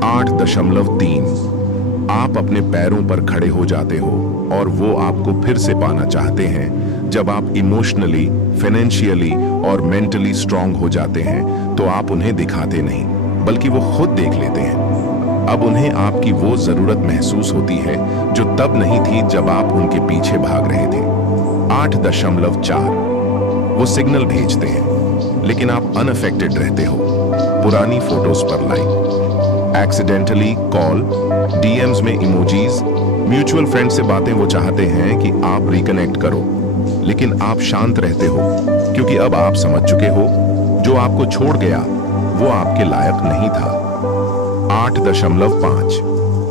8.3 आप अपने पैरों पर खड़े हो जाते हो और वो आपको फिर से पाना चाहते हैं। जब आप इमोशनली, फाइनेंशियली और मेंटली स्ट्रांग हो जाते हैं तो आप उन्हें दिखाते नहीं बल्कि वो खुद देख लेते हैं। अब उन्हें आपकी वो जरूरत महसूस होती है जो तब नहीं थी जब आप उनके पीछे भाग रहे थे। 8.4 वो सिग्नल भेजते हैं लेकिन आप अनअफेक्टेड रहते हो। पुरानी फोटोज पर लाइक, एक्सीडेंटली कॉल, डीएम्स में इमोजीज, म्यूचुअल फ्रेंड से बातें वो चाहते हैं कि आप रिकनेक्ट करो, लेकिन आप शांत रहते हो क्योंकि अब आप समझ चुके हो जो आपको छोड़ गया वो आपके लायक नहीं था। 8.5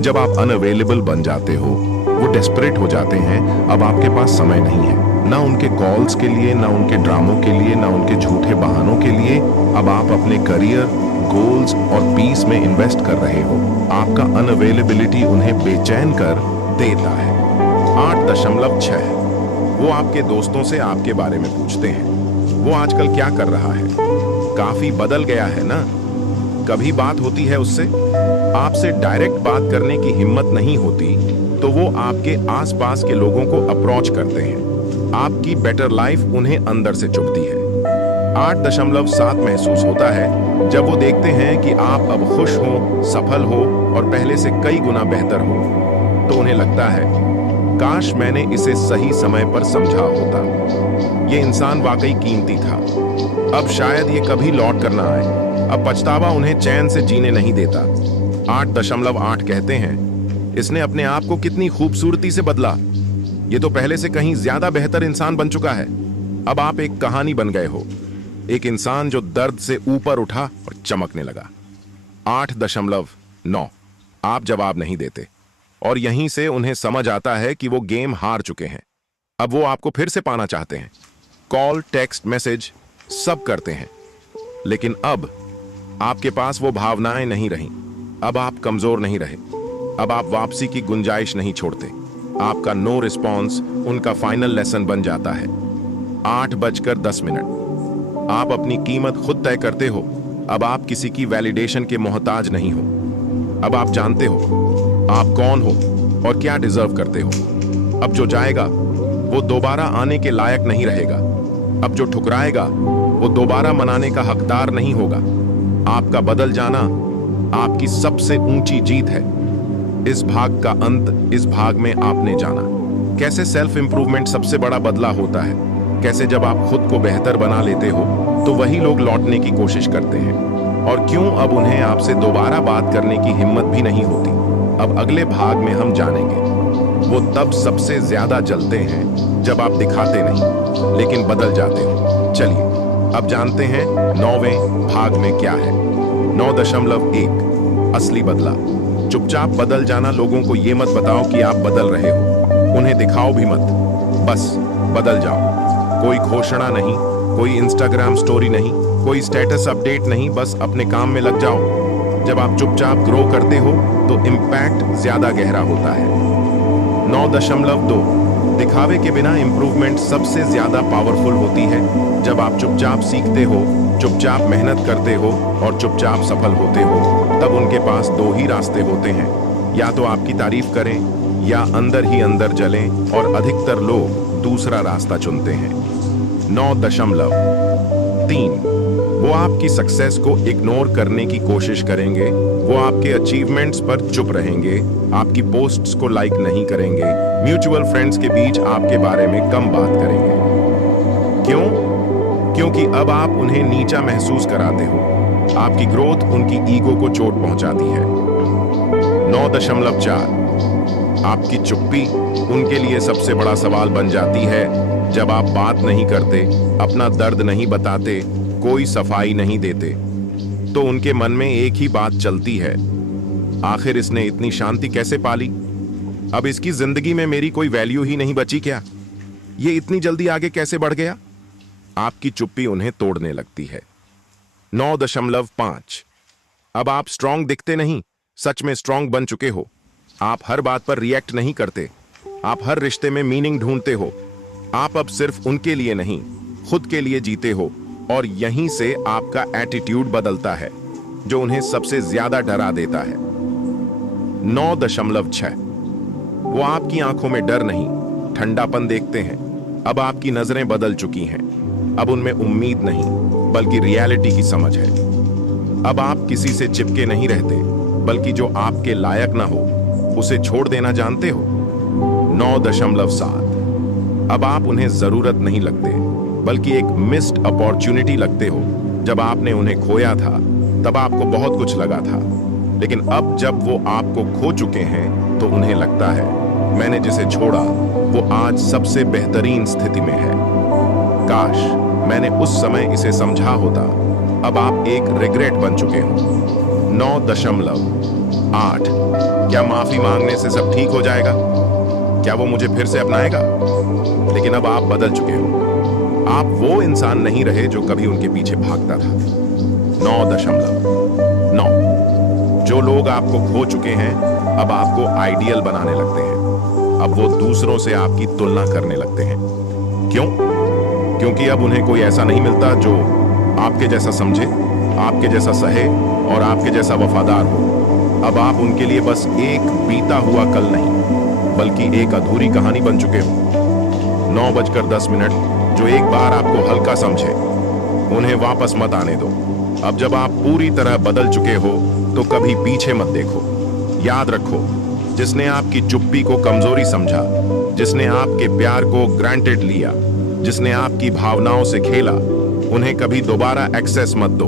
जब आप अनअवेलेबल बन जाते हो, वो डेस्परेट हो जाते हैं। अब आपके पास समय नहीं है, ना उनके कॉल्स के लिए, ना उनके ड्रामों के लिए, ना उनके झूठे बहानों के लिए। अब आप अपने करियर, गोल्स और पीस में इन्वेस्ट कर रहे हो। आपका अनअवेलेबिलिटी उन्हें बेचैन कर देता है। 8.6 वो आपके दोस्तों से आपके बारे में पूछते हैं, वो आजकल क्या कर रहा है, काफी बदल गया है ना। कभी बात होती है उससे, आपसे डायरेक्ट बात करने की हिम्मत नहीं होती तो वो आपके आसपास के लोगों को अप्रोच करते हैं। आपकी बेटर लाइफ उन्हें अंदर से चुभती है। 8.7 महसूस होता है जब वो देखते हैं कि आप अब खुश हो, सफल हो और पहले से कई गुना बेहतर हो, तो उन्हें लगता है काश मैंने इसे सही समय पर समझा होता। ये इंसान वाकई कीमती था, अब शायद ये कभी लौट कर ना आए। अब पछतावा उन्हें चैन से जीने नहीं देता। 8.8 कहते हैं इसने अपने आप को कितनी खूबसूरती से बदला, ये तो पहले से कहीं ज्यादा बेहतर इंसान बन चुका है। अब आप एक कहानी बन गए हो, एक इंसान जो दर्द से ऊपर उठा और चमकने लगा। 8.9 आप जवाब नहीं देते और यहीं से उन्हें समझ आता है कि वो गेम हार चुके हैं। अब वो आपको फिर से पाना चाहते हैं, कॉल, टेक्स्ट, मैसेज सब करते हैं, लेकिन अब आपके पास वो भावनाएं नहीं रहीं। अब आप कमजोर नहीं रहे, अब आप वापसी की गुंजाइश नहीं छोड़ते। आपका नो रिस्पॉन्स उनका फाइनल लेसन बन जाता है। 8:10 आप अपनी कीमत खुद तय करते हो। अब आप किसी की वैलिडेशन के मोहताज नहीं हो। अब आप जानते हो आप कौन हो और क्या डिजर्व करते हो। अब जो जाएगा वो दोबारा आने के लायक नहीं रहेगा। अब जो ठुकराएगा वो दोबारा मनाने का हकदार नहीं होगा। आपका बदल जाना आपकी सबसे ऊंची जीत है। इस भाग का अंत इस भाग में आपने जाना कैसे सेल्फ इंप्रूवमेंट सबसे बड़ा बदला होता है, कैसे जब आप खुद को बेहतर बना लेते हो तो वही लोग लौटने की कोशिश करते हैं, और क्यों अब उन्हें आपसे दोबारा बात करने की हिम्मत भी नहीं होती। अब अगले भाग में हम जानेंगे वो तब सबसे ज्यादा जलते हैं जब आप दिखाते नहीं लेकिन बदल जाते हो। चलिए अब जानते हैं 9वें भाग में क्या है। 9.1 असली बदला। चुपचाप बदल जाना। लोगों को ये मत बताओ कि आप बदल रहे हो, उन्हें दिखाओ भी मत, बस बदल जाओ। कोई घोषणा नहीं, कोई इंस्टाग्राम स्टोरी नहीं, कोई स्टेटस अपडेट नहीं, बस अपने काम में लग जाओ। जब आप चुपचाप ग्रो करते हो तो इम्पैक्ट ज्यादा गहरा होता है। 9.2 दिखावे के बिना इंप्रूवमेंट सबसे ज्यादा पावरफुल होती है। जब आप चुपचाप सीखते हो, चुपचाप मेहनत करते हो और चुपचाप सफल होते हो, तब उनके पास दो ही रास्ते होते हैं, या तो आपकी तारीफ करें या अंदर ही अंदर जलें, और अधिकतर लोग दूसरा रास्ता चुनते हैं। 9.3 वो आपकी सक्सेस को इग्नोर करने की कोशिश करेंगे, वो आपके अचीवमेंट्स पर चुप रहेंगे, आपकी पोस्ट्स को लाइक नहीं करेंगे, म्यूचुअल फ्रेंड्स के बीच आपके बारे में कम बात करेंगे। क्यों? क्योंकि अब आप उन्हें नीचा महसूस कराते हो। आपकी ग्रोथ उनकी ईगो को चोट पहुंचाती है। 9.4 आपकी चुप्पी उनके लिए सबसे बड़ा सवाल बन जाती है। जब आप बात नहीं करते, अपना दर्द नहीं बताते, कोई सफाई नहीं देते, तो उनके मन में एक ही बात चलती है, आखिर इसने इतनी शांति कैसे पाली? अब इसकी जिंदगी में मेरी कोई वैल्यू ही नहीं बची क्या? ये इतनी जल्दी आगे कैसे बढ़ गया? आपकी चुप्पी उन्हें तोड़ने लगती है। 9.5 अब आप स्ट्रांग दिखते नहीं, सच में स्ट्रांग बन चुके हो। आप हर बात पर रिएक्ट नहीं करते। आप हर रिश्ते में मीनिंग ढूंढते हो। आप अब सिर्फ उनके लिए नहीं, खुद के लिए जीते हो। और यहीं से आपका एटीट्यूड बदलता है, जो उन्हें सबसे ज्यादा डरा देता है। 9.6। वो आपकी आंखों में डर नहीं, ठंडापन देखते हैं। अब आपकी नजरें बदल चुकी हैं। अब उनमें उम्मीद नहीं, बल्कि रियलिटी की समझ है। अब आप किसी से चिपके नहीं रहते, बल्कि जो आपके लायक ना हो उसे छोड़ देना जानते हो। 9.7। अब आप उन्हें जरूरत नहीं लगते, बल्कि एक मिस्ड अपॉर्चुनिटी लगते हो। जब आपने उन्हें खोया था तब आपको बहुत कुछ लगा था, लेकिन अब जब वो आपको खो चुके हैं तो उन्हें लगता है, मैंने जिसे छोड़ा वो आज सबसे बेहतरीन स्थिति में है। काश मैंने उस समय इसे समझा होता। अब आप एक रिग्रेट बन चुके हो। 9.8। क्या माफी मांगने से सब ठीक हो जाएगा? क्या वो मुझे फिर से अपनाएगा? लेकिन अब आप बदल चुके हो। आप वो इंसान नहीं रहे जो कभी उनके पीछे भागता था। 9.9। जो लोग आपको खो चुके हैं अब आपको आइडियल बनाने लगते हैं। अब वो दूसरों से आपकी तुलना करने लगते हैं। क्यों? क्योंकि अब उन्हें कोई ऐसा नहीं मिलता जो आपके जैसा समझे, आपके जैसा सहे और आपके जैसा वफादार हो। अब आप उनके लिए बस एक बीता हुआ कल नहीं, बल्कि एक अधूरी कहानी बन चुके हो। 9:10। जो एक बार आपको हल्का समझे, उन्हें वापस मत आने दो। अब जब आप पूरी तरह बदल चुके हो तो कभी पीछे मत देखो। याद रखो, जिसने आपकी चुप्पी को कमजोरी समझा, जिसने आपके प्यार को ग्रांटेड लिया, जिसने आपकी भावनाओं से खेला, उन्हें कभी दोबारा एक्सेस मत दो।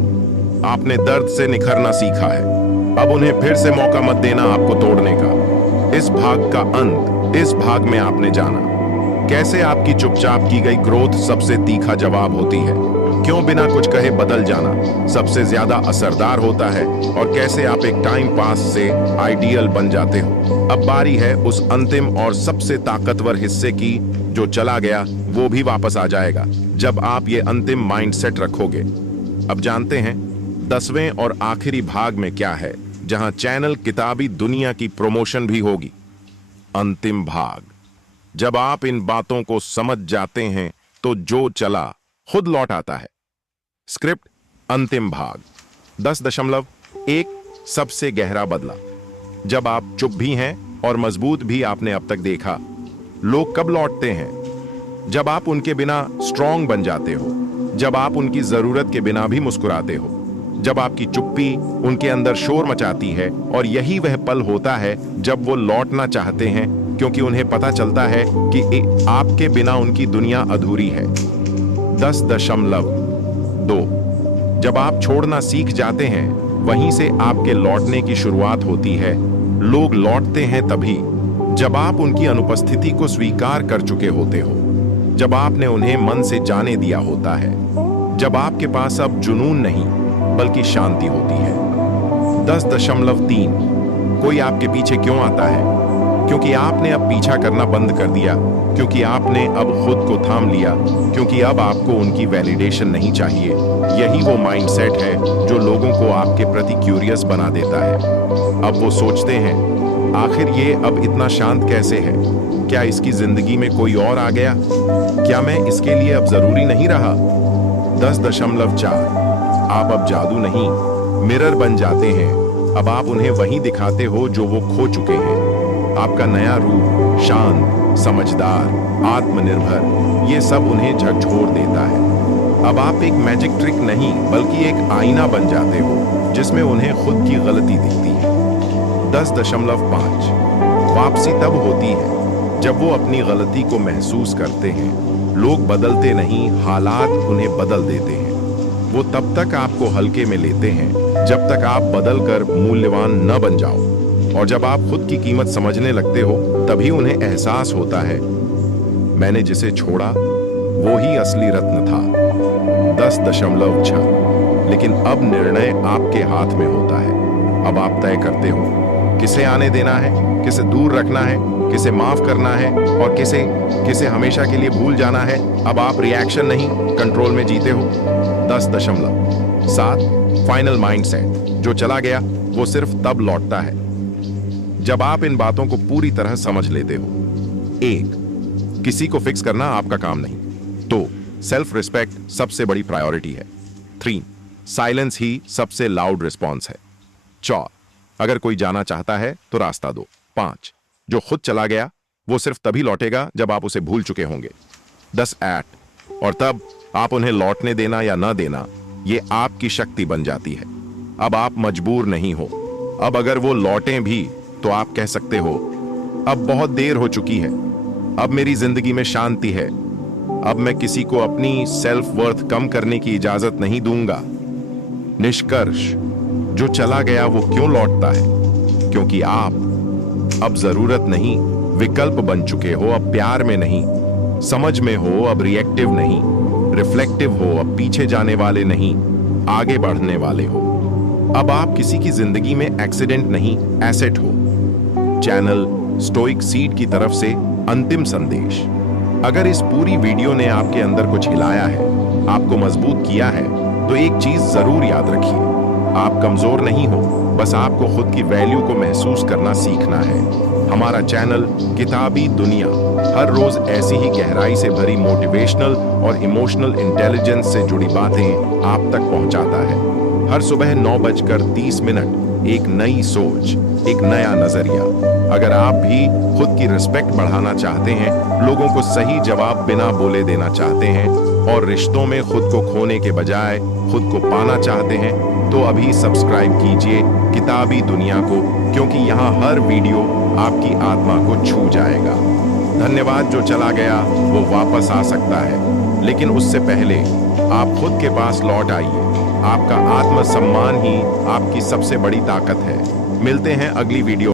आपने दर्द से निखरना सीखा है। अब उन्हें फिर से मौका मत देना आपको तोड़ने का। इस भाग का अंत इस भाग में आपने जाना। कैसे आपकी चुपचाप की गई ग्रोथ सबसे तीखा जवाब होती है। क्यों बिना कुछ कहे बदल जाना सबसे ज्यादा असरदार होता है। और कैसे आप एक टाइम पास से आइडियल बन जाते हो। अब बारी है उस अंतिम और सबसे ताकतवर हिस्से की, जो चला गया वो भी वापस आ जाएगा जब आप ये अंतिम माइंडसेट रखोगे। अब जानते हैं 10वें और आखिरी भाग में क्या है, जहां चैनल किताबी दुनिया की प्रमोशन भी होगी। अंतिम भाग। जब आप इन बातों को समझ जाते हैं तो जो चला खुद लौट आता है। स्क्रिप्ट अंतिम भाग 10.1। सबसे गहरा बदला। जब आप चुप भी हैं और मजबूत भी आपने अब तक देखा। लोग कब लौटते हैं? जब आप उनके बिना स्ट्रांग बन जाते हो, जब आप उनकी जरूरत के बिना भी मुस्कुराते हो, जब आपकी चुप्पी उनके अंदर शोर मचाती है। और यही वह पल होता है जब वो लौटना चाहते हैं, क्योंकि उन्हें पता चलता है कि आपके बिना उनकी दुनिया अधूरी है। 10.2। जब आप छोड़ना सीख जाते हैं, वहीं से आपके लौटने की शुरुआत होती है। लोग लौटते हैं तभी जब आप उनकी अनुपस्थिति को स्वीकार कर चुके होते हो, जब आपने उन्हें मन से जाने दिया होता है, जब आपके पास अब जुनून नहीं बल्कि शांति होती है। 10.3। कोई आपके पीछे क्यों आता है? क्योंकि आपने अब पीछा करना बंद कर दिया, क्योंकि आपने अब खुद को थाम लिया, क्योंकि अब आपको उनकी वैलिडेशन नहीं चाहिए। यही वो माइंडसेट है जो लोगों को आपके प्रति क्यूरियस बना देता है। अब वो सोचते हैं, आखिर ये अब इतना शांत कैसे है? क्या इसकी जिंदगी में कोई और आ गया? क्या मैं इसके लिए अब जरूरी नहीं रहा? 10.4। आप अब जादू नहीं, मिरर बन जाते हैं। अब आप उन्हें वही दिखाते हो जो वो खो चुके हैं। आपका नया रूप, शांत, समझदार, आत्मनिर्भर, ये सब उन्हें झकझोर देता है। अब आप एक मैजिक ट्रिक नहीं बल्कि एक आईना बन जाते हो, जिसमें उन्हें खुद की गलती दिखती है। 10.5। वापसी तब होती है जब वो अपनी गलती को महसूस करते हैं। लोग बदलते नहीं, हालात उन्हें बदल देते हैं। वो तब तक आपको हल्के में लेते हैं जब तक आप बदलकर मूल्यवान न बन जाओ। और जब आप खुद की कीमत समझने लगते हो, तभी उन्हें एहसास होता है, मैंने जिसे छोड़ा वो ही असली रत्न था। 10.6। लेकिन अब निर्णय आपके हाथ में होता है। अब आप तय करते हो किसे आने देना है, किसे दूर रखना है, किसे माफ करना है और किसे हमेशा के लिए भूल जाना है। अब आप रिएक्शन नहीं, कंट्रोल में जीते हो। 10. 7, फाइनल माइंडसेट, जो चला गया वो सिर्फ तब लौटता है जब आप इन बातों को पूरी तरह समझ लेते हो। 1, किसी को फिक्स करना आपका काम नहीं, तो सेल्फ रिस्पेक्ट सबसे बड़ी प्रायोरिटी है। 3, साइलेंस ही सबसे लाउड रिस्पॉन्स है। 4, अगर कोई जाना चाहता है तो रास्ता दो। 5, जो खुद चला गया वो सिर्फ तभी लौटेगा जब आप उसे भूल चुके होंगे। 10 एक्ट, और तब आप उन्हें लौटने देना या न देना ये आपकी शक्ति बन जाती है। अब आप मजबूर नहीं हो। अब अगर वो लौटें भी तो आप कह सकते हो, अब बहुत देर हो चुकी है, अब मेरी जिंदगी में शांति है, अब मैं किसी को अपनी सेल्फ वर्थ कम करने की इजाजत नहीं दूंगा। निष्कर्ष, जो चला गया वो क्यों लौटता है? क्योंकि आप अब जरूरत नहीं, विकल्प बन चुके हो। अब प्यार में नहीं, समझ में हो। अब रिएक्टिव नहीं, रिफ्लेक्टिव हो। अब पीछे जाने वाले नहीं, आगे बढ़ने वाले हो। अब आप किसी की जिंदगी में एक्सीडेंट नहीं, एसेट हो। चैनल स्टोइक सीड की तरफ से अंतिम संदेश। अगर इस पूरी वीडियो ने आपके अंदर कुछ हिलाया है, आपको मजबूत किया है, तो एक चीज जरूर याद रखिए, आप कमजोर नहीं हो, बस आपको खुद की वैल्यू को महसूस करना सीखना है। हमारा चैनल किताबी दुनिया हर रोज ऐसी ही गहराई से भरी मोटिवेशनल और इमोशनल इंटेलिजेंस से जुड़ी बातें आप तक पहुंचाता है। हर सुबह 9:30 एक नई सोच, एक नया नजरिया। अगर आप भी खुद की रिस्पेक्ट बढ़ाना चाहते हैं, लोगों को सही जवाब बिना बोले देना चाहते हैं और रिश्तों में खुद को खोने के बजाय खुद को पाना चाहते हैं, तो अभी सब्सक्राइब कीजिए किताबी दुनिया को, क्योंकि यहाँ हर वीडियो आपकी आत्मा को छू जाएगा। धन्यवाद। जो चला गया वो वापस आ सकता है, लेकिन उससे पहले आप खुद के पास लौट आइए। आपका आत्मसम्मान ही आपकी सबसे बड़ी ताकत है। मिलते हैं अगली वीडियो।